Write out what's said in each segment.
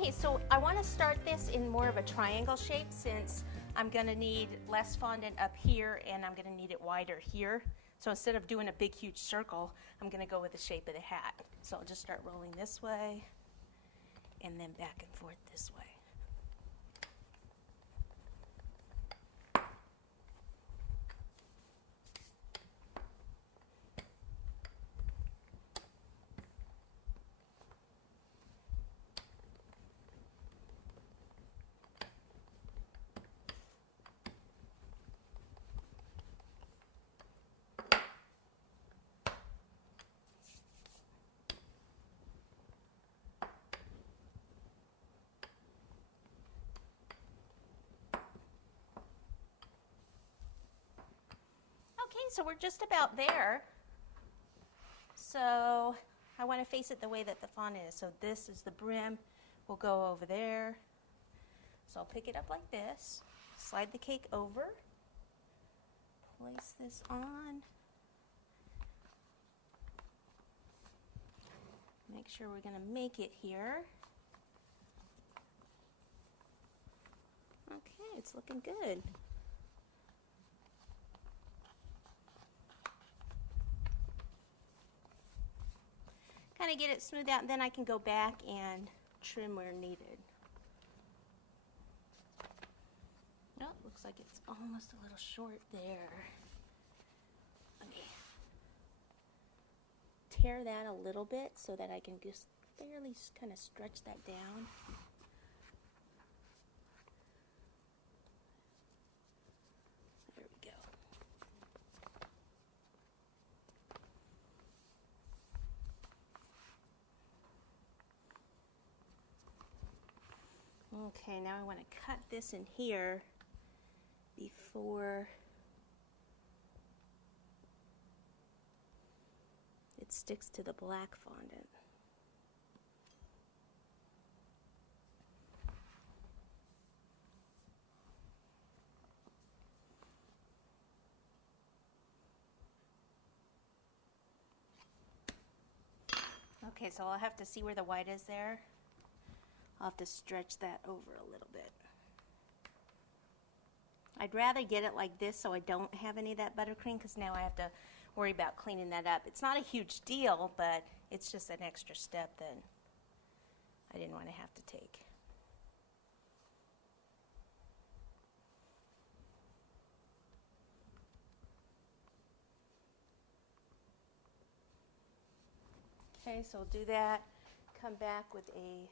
Okay, so I want to start this in more of a triangle shape since I'm going to need less fondant up here and I'm going to need it wider here. So instead of doing a big huge circle, I'm going to go with the shape of the hat. So I'll just start rolling this way and then back and forth this way. Okay, so we're just about there. So I want to face it the way that the fondant is. So this is the brim. We'll go over there. So I'll pick it up like this, slide the cake over, place this on. Make sure we're going to make it here. Okay, it's looking good. Kind of get it smoothed out, and then I can go back and trim where needed. Oh, looks like it's almost a little short there. Let me tear that a little bit so that I can just barely kind of stretch that down. There we go. Okay, now I want to cut this in here before it sticks to the black fondant. Okay, so I'll have to see where the white is there. I'll have to stretch that over a little bit. I'd rather get it like this so I don't have any of that buttercream, because now I have to worry about cleaning that up. It's not a huge deal, but it's just an extra step that I didn't want to have to take. Okay, so I'll do that. Come back with a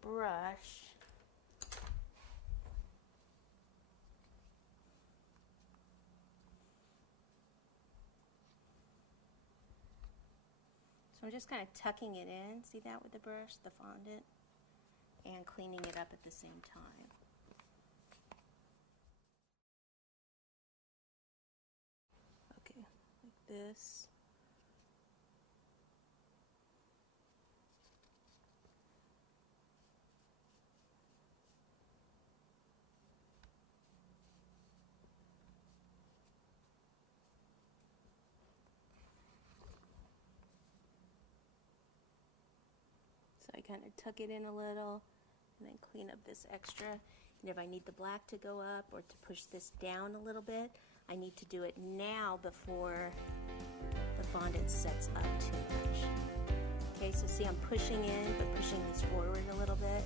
brush. So I'm just kind of tucking it in, see that with the brush, the fondant, and cleaning it up at the same time. Okay, like this. So I kind of tuck it in a little and then clean up this extra. And if I need the black to go up or to push this down a little bit, I need to do it now before the fondant sets up too much. Okay, so see I'm pushing in, but pushing this forward a little bit.